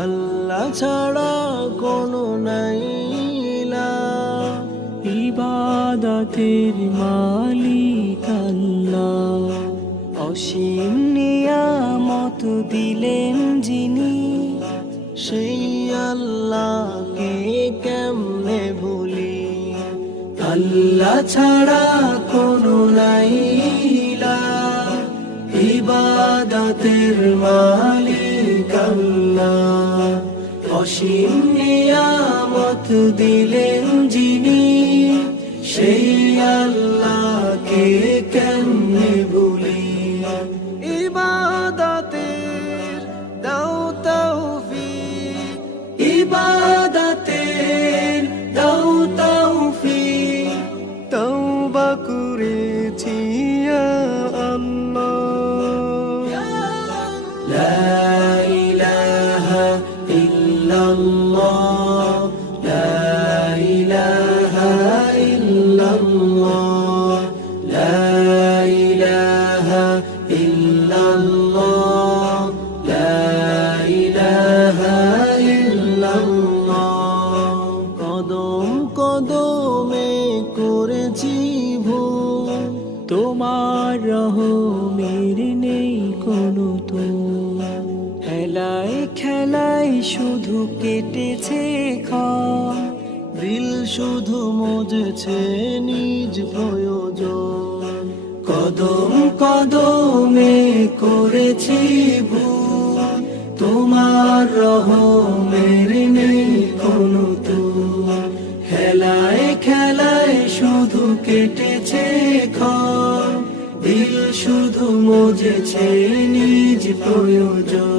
আল্লাহ ছাড়া কোনো নাই ইলাহ, ইবাদতের মালিক আল্লাহ। অসীম নিয়ামত দিলেন যিনি, সেই আল্লাহকে কেমনে ভুলি। আল্লাহ ছাড়া কোনো নাই ইলাহ, ইবাদতের মালিক আল্লাহ। অসীম নিয়ামত দিলেন যিনি, সেই আল্লাহকে কেমনে ভুলি। ইবাদতের দাও তৌফিক, ইবাদতের দাও তৌফিক, তওবা করেছি ইয়া আল্লাহ। লা ইলাহা ইল্লাল্লাহ, লা ইলাহা ইল্লাল্লাহ, লা ইলাহা ইল্লাল্লাহ, লা ইলাহা ইল্লাল্লাহ। কদম কদমে করেছি ভুল, তোমার রহমের নেই কোনো তো। খেলায় খেলায় শুধু কেটেছে ক্ষণ, দিল শুধু মজেছে নিজ প্রয়োজন। কদম কদমে করেছি ভুল, তোমার রহমের নেই কোনো তো। খেলায় খেলায় শুধু কেটেছে ক্ষণ, দিল শুধু মজেছে নিজ প্রয়োজন।